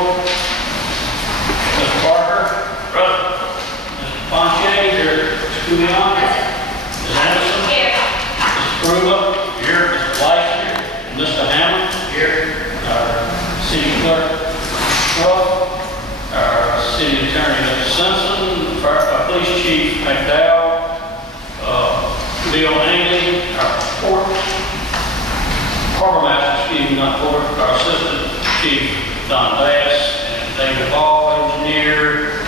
Board. Mr. Parker. Present. Mr. Ponche, here. Mr. Kulian. Ms. Anderson. Here. Mr. Pruitt. Here. Mr. White here. And Mr. Hammond. Here. Our city clerk, Ruff. Our city attorney, Mr. Simpson. Our police chief, McDowell. Bill Angley. Our harbor master, excuse me, not court, our assistant chief, Don Bass, and David Ball, engineer,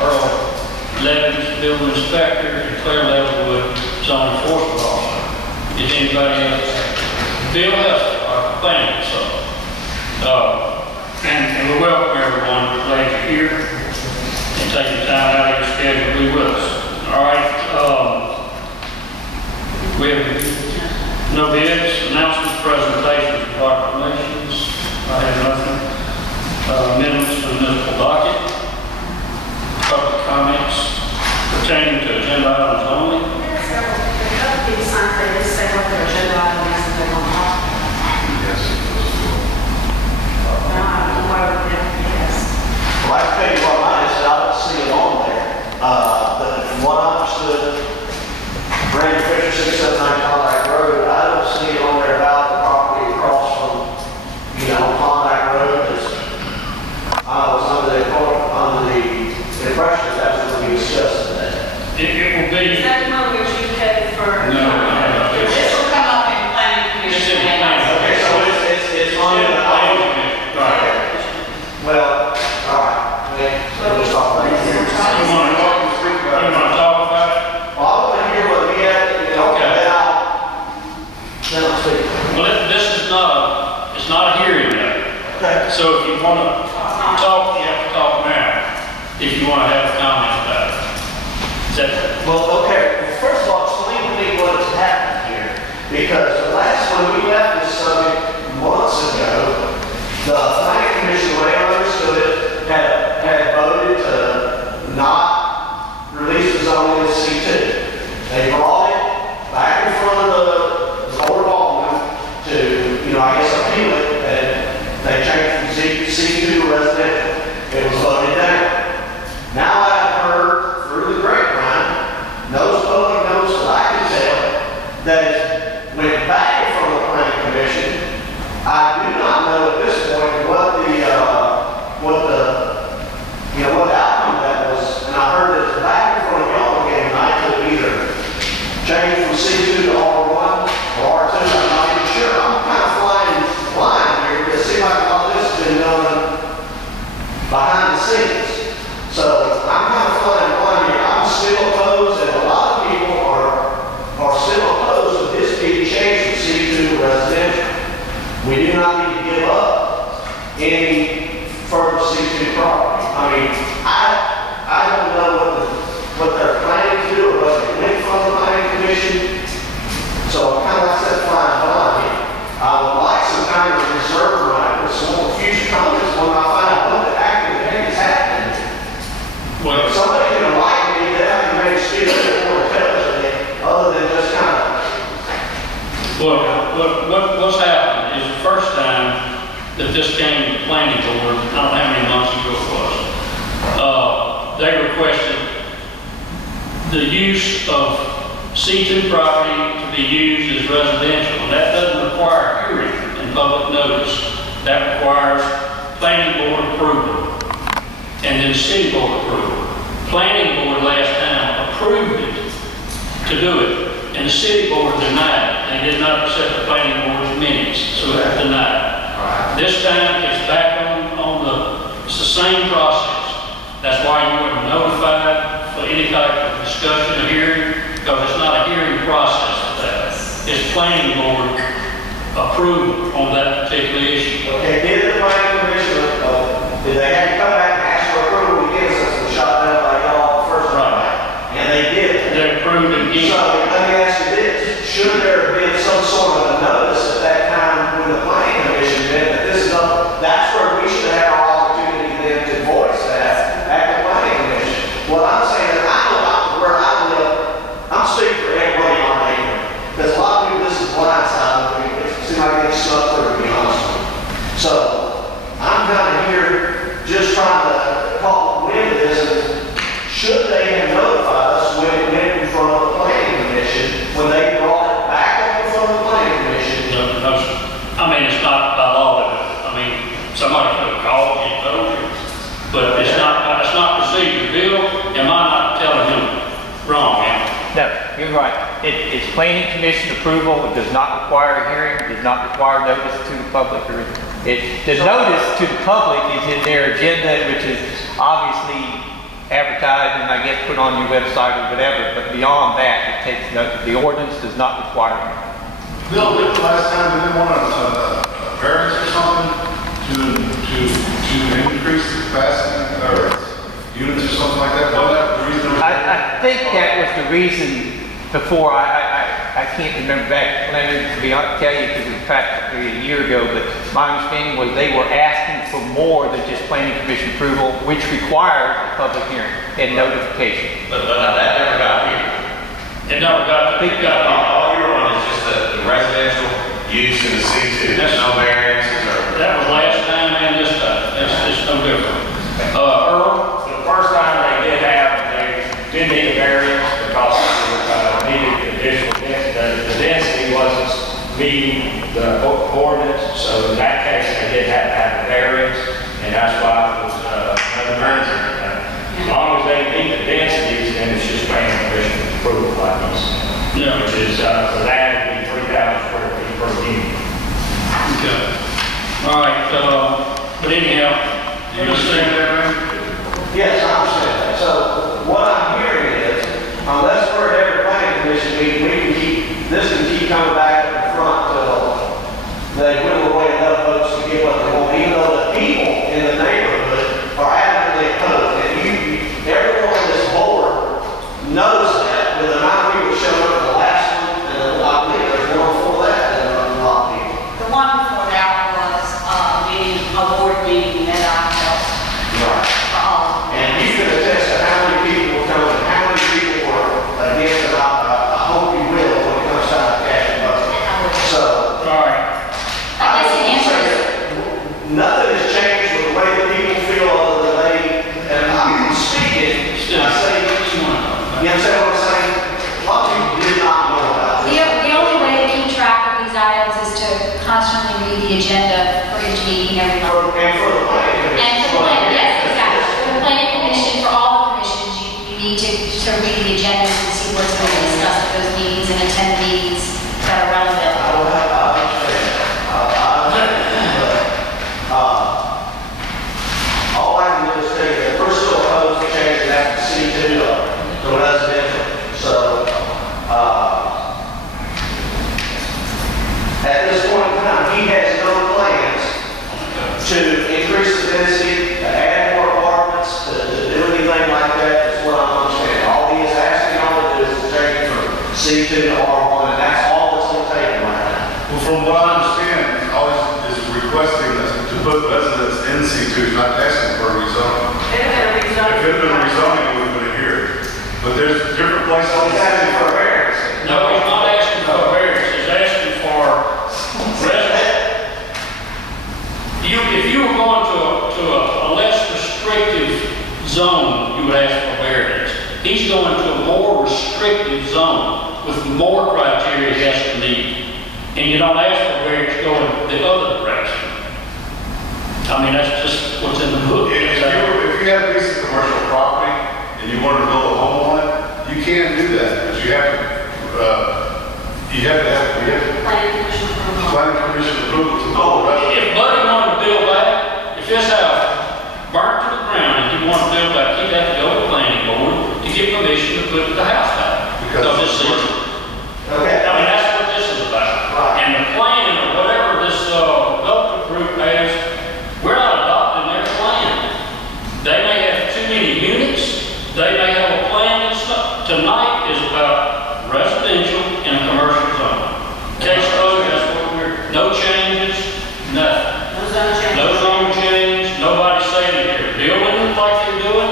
Earl Levins, building inspector, and Claire Leatherwood, zone enforcement officer. Is anybody else? Bill Hester, our planning consultant. And we welcome everyone, glad you're here, and taking time out of your schedule to be with us. All right, we have no bids, announcements, presentations, proclamations. I have nothing. Amendments to the municipal docket. Public comments pertaining to agenda items only. People sign for this, say what their agenda item is that they want to talk about. Yes. No, I don't know why we're doing this. Well, I can tell you what mine is, I don't see it on there. But from what I understood, Randy Fisher, 679 Klondike Road, I don't see it on there about the property across from, Klondike Road. I was under the impression that was going to be discussed today. It will be. Is that the one which you had for? No. This will come up in planning It's commission. in the plan. Okay, so it's on the Right. Well, all right. We'll just talk about it here. You want to talk about it? Well, I want to hear what we have, Okay. then I'll speak. Well, this is it's not a hearing yet. Okay. So if you want to talk, you have to talk now. If you want to have a comment about it. Is that, Well, okay, well, first of all, explain to me what has happened here. Because the last one, we left this subject months ago. The planning commission, the way I understood it, had voted to not release the zoning as C2. They brought it back in front of the Board of Aldermen to, I guess appeal it, and they changed from C2 to residential. It was voted down. Now I've heard through the grapevine, no public notice that I can tell, that it went back in front of the planning commission. I do not know at this point what the outcome of that was, and I heard that it's back in front of y'all again, and I could either change from C2 to R1 or R2, I'm not even sure. I'm kind of flying blind here, because it seems like all this has been done behind the scenes. So I'm kind of flying blind here. I'm still opposed, and a lot of people are still opposed to this being changed from C2 to residential. We do not need to give up any further C2 property. I mean, I don't know what they're planning to do or what they went from the planning commission. So I'm kind of like that flying blind here. I would like some kind of reserve right with some more future comments when I find out what the actual thing is happening. well, If somebody can enlighten me, then I can maybe speak a bit more intelligently, other than just kind of. what's happened is the first time that this came to the planning board, I don't know how many months ago it was, they requested the use of C2 property to be used as residential. And that doesn't require hearing and public notice. That requires planning board approval and then city board approval. Planning board last time approved it to do it, and the city board denied it. They did not accept the planning board's minutes, so it was denied. This time it's back it's the same process. That's why you weren't notified for any type of discussion or hearing, because it's not a hearing process for that. It's planning board approval on that particular issue. Okay, did the planning commission, did they have to come back and ask for approval to give us some shot down by y'all the first time? Right. And they did. They approved it So again. let me ask you this, should there have been some sort of a notice at that time when the planning commission did that this is that's where we should have our opportunity then to voice that at the planning commission. What I'm saying is, I know where I live, I'm speaking for everybody in our neighborhood, because a lot of people, this is blindside, it seems like it's stuck through, to be honest with you. So, I'm kind of planning commission approval. It does not require a hearing, it does not require notice to the public. The notice to the public is in their agenda, which is obviously advertised and I guess put on your website or whatever, but beyond that, it takes the ordinance does not require it. Bill, did the last time they didn't want a variance or something to increase the capacity or units or something like that? Wasn't that the reason? I think that was the reason before. I can't remember back, to be honest, tell you because it was practically a year ago, but my understanding was they were asking for more than just planning commission approval, which required a public hearing and notification. But that never got here. It never got to, All you're on is just the residential use in the C2. There's no variances or. that was last time and this time, it's no different. Earl? The first time they did need a variance because they needed additional density. The density wasn't meeting the ordinance, so in that case, they did have to have a variance, and that's why it was another variance. As long as they meet the densities, then it's just planning commission approval like this. Yeah. Which is, for that, it'd be 3,000 square feet per unit. Okay. All right, but anyhow, Do you understand that, man? Yes, I understand that. So what I'm hearing is, unless we're at every planning commission meeting, this can keep coming back up in front till they whittle away enough votes to get what they want, even though the people in the neighborhood are adamantly opposed. And everyone on this board knows that with the amount of people showing up at the last one, and I believe there's one before that, and a lot of people. The one before that was, a board meeting that I held Right. for all. And you can attest to how many people were coming, how many people were against it. I hope you will when it comes time to cash the vote. So, all right. I guess the answer is, nothing has changed with the way that people feel other than they, and I'm speaking, I say, you understand what I'm saying? A lot of people did not know about The this. the only way to keep track of these items is to constantly read the agenda for each meeting every month. And for the planning commission. And for the plan, yes, exactly. For the planning commission, for all the commissions, you need to read the agendas and see what's being discussed at those meetings and attend meetings that are relevant. I understand. All I can do is say that we're still opposed to changing that to C2 to residential. So, at this point in time, he has no plans to increase the density, to add more apartments, to do anything like that. That's what I'm understanding. All he is asking all to do is to change it from C2 to R1, and that's all that's going to take right now. Well, from what I understand, all is requesting us to put residents in C2, not asking for a rezoning. they're going to rezone. If it had been a rezoning, we would have been here. But there's different places. So he's asking for a variance. No, he's not asking for a variance, he's asking for resident. If you were going to a less restrictive zone, you would ask for variance. He's going to a more restrictive zone with more criteria he has to meet. And you don't ask for variance going the other direction. I mean, that's just what's in the book. If you have a piece of commercial property and you wanted to build a home on it, you can do that, but you have to Planning commission approval. planning commission approval to build a residence. If Buddy wanted to build that, if his house burnt to the ground and he wanted to build that, he'd have to go to the planning board to get permission to put the house back. Because it's city. Okay. I mean, that's what this is about. Right. And the plan or whatever this development group has, we're not adopting their plan. They may have too many units, they may have a plan and stuff. Tonight is about residential and a commercial zone. Case closed, that's what no changes, nothing. No zone change. No zone change, nobody saying that they're building like they're doing,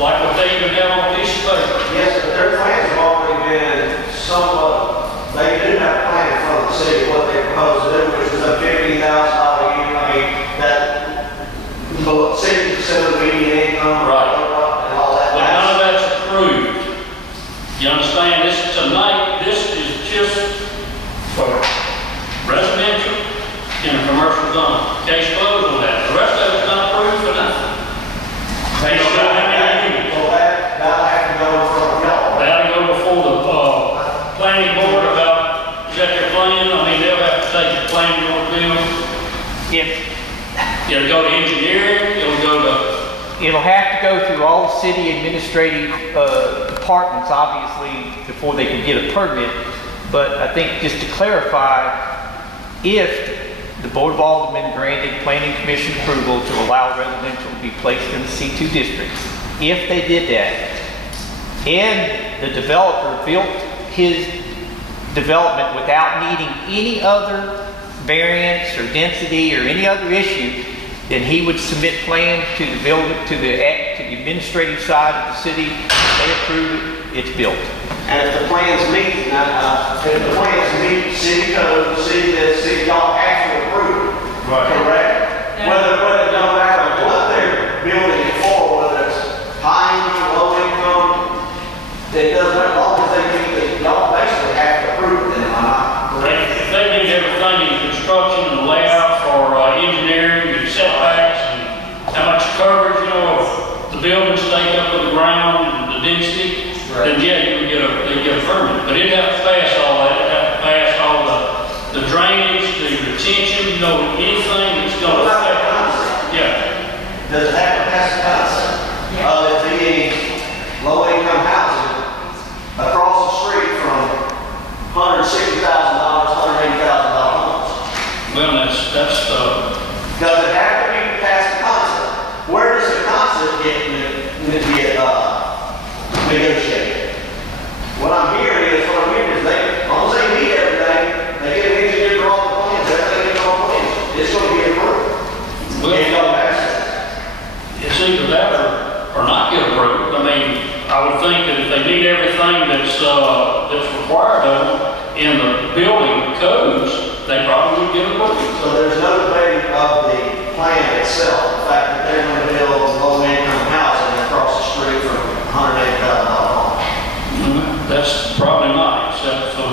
like what they even have on a piece of paper. Yes, but their plans have already been somewhat, they do have a plan in front of the city, what they propose to do, which is a $50,000 unit, I mean, that, 60% of the median income. Right. And all that. But none of that's approved. You understand, this tonight, this is just for residential in a commercial zone. Case closed on that. The rest of it's not approved for nothing. They don't know how many units. Well, that'll have to go in front of y'all. That'll go before the planning board plan, I mean, they'll have to take the plan to build. If, It'll go to engineering, it'll go to, it'll have to go through all the city administrative departments, obviously, before they can get a permit. But I think just to clarify, if the Board of Aldermen granted planning commission approval to allow residential to be placed in the C2 district, if they did that, and the developer built his development without needing any other variance or density or any other issue, then he would submit plans to the building, to the administrative side of the city. They approve it, it's built. And if the plans meet, if the plans meet city code, city, y'all have to approve. Right. Correct? Whether, no matter what they're building it for, whether it's high income, low income, it doesn't matter, as long as they meet the, y'all basically have to approve it, then am I not correct? if they need everything in construction and layout for engineering and setbacks and how much coverage, you know, of the buildings take up with the ground and the density, then yeah, you would they'd get a permit. But it'd have to pass all that, it'd have to pass all the drainage, the retention, you know, anything that's What gonna about the affect. concept? Yeah, Does it have to pass the concept of it being low income housing across the street from $160,000, $180,000 homes? well, that's, Does it have to be past the concept? Where does the concept get negotiated? What I'm hearing is they, as long as they meet everything, they get an engineer to draw the plans, everything is on plans, it's going to be approved. well, It don't pass it. it's either that or not get approved. I mean, I would think that if they meet everything that's required of them in the building codes, they probably would get approved. So there's no debate of the plan itself, the fact that they're going to build low income housing across the street from $180,000 homes. That's probably not, except for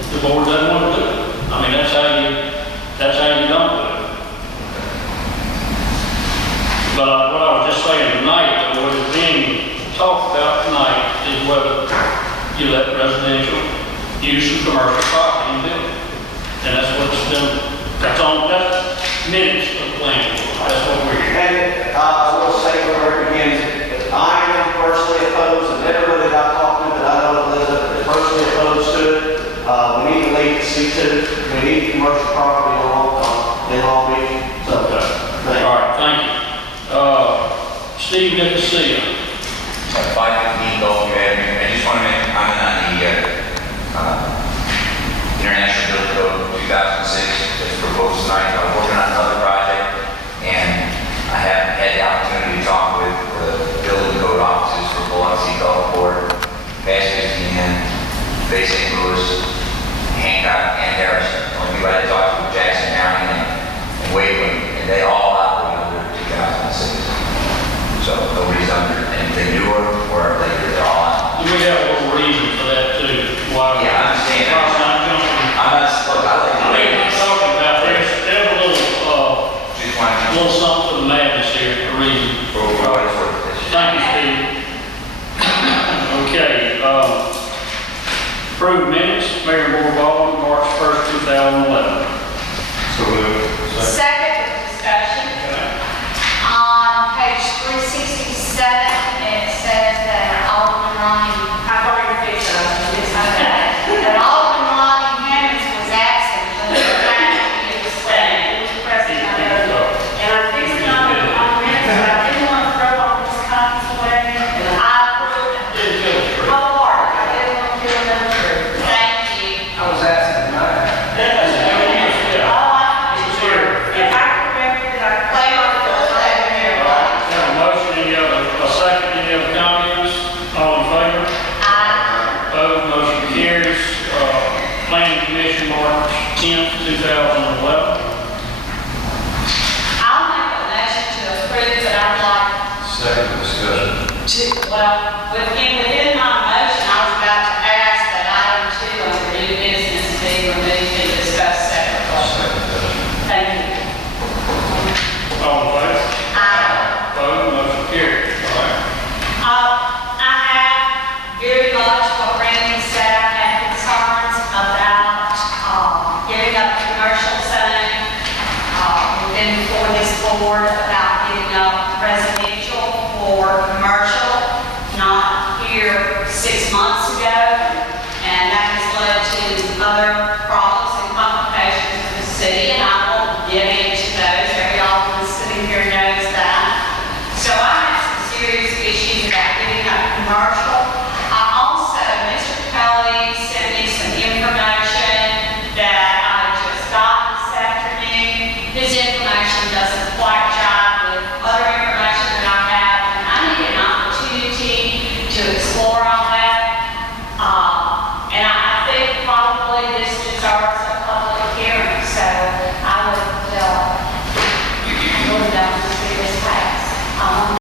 if the board doesn't want to do it. I mean, that's how you don't do it. But what I was just saying tonight, that what is being talked about tonight is whether you let residential use of commercial property and building. And that's what's been, that's minutes of the plan. That's what we're here. And I will say for the record again, I am personally opposed, and everybody that I talked to that I know Elizabeth is personally opposed to it. We need to leave the C2, we need commercial property in Long Beach. So, All thank you. right, thank you. Steve Nicosia. 515 Gulfview Avenue. I just want to make a comment on the International Building Code 2006 that's proposed tonight. I'm working on another project, and I have had the opportunity to talk with the building code offices for Biloxi, Gulfport, Pass 15, Bay St. Louis, Hancock, and Harrison. The only people I had talked to were Jackson County and Waveland, and they all operate under 2006. So nobody's under anything newer or later. They're all on. We have a little reason for that too. Why? Yeah, I understand. Why it's not jumping. I'm not, look, I like I mean, I'm talking about there's a little, just want to little something for the madness here, a reason. for what it's worth. Thank you, Steve. Okay, approved minutes, Mayor Moore Baldwin, March 1st, 2011. So moved. Second discussion. On page 367, it says that Alderman Ronnie, I've already fixed it. that Alderman Ronnie Hammonds was absent, but the fact he was It was present, I know. And I fixed it on the minutes, but I didn't want to throw all these copies away. And I approved it. Wholehearted. I didn't want to give them through. Thank you. I was asking tonight. If I corrected it, I Play on the first letter here. Have a motion, any other, a second, any other comments? All in favor? Opposed, motion carries. Planning Commission, March 10th, 2011. I'll make a motion to approve, but I'd like Second discussion. to, well, within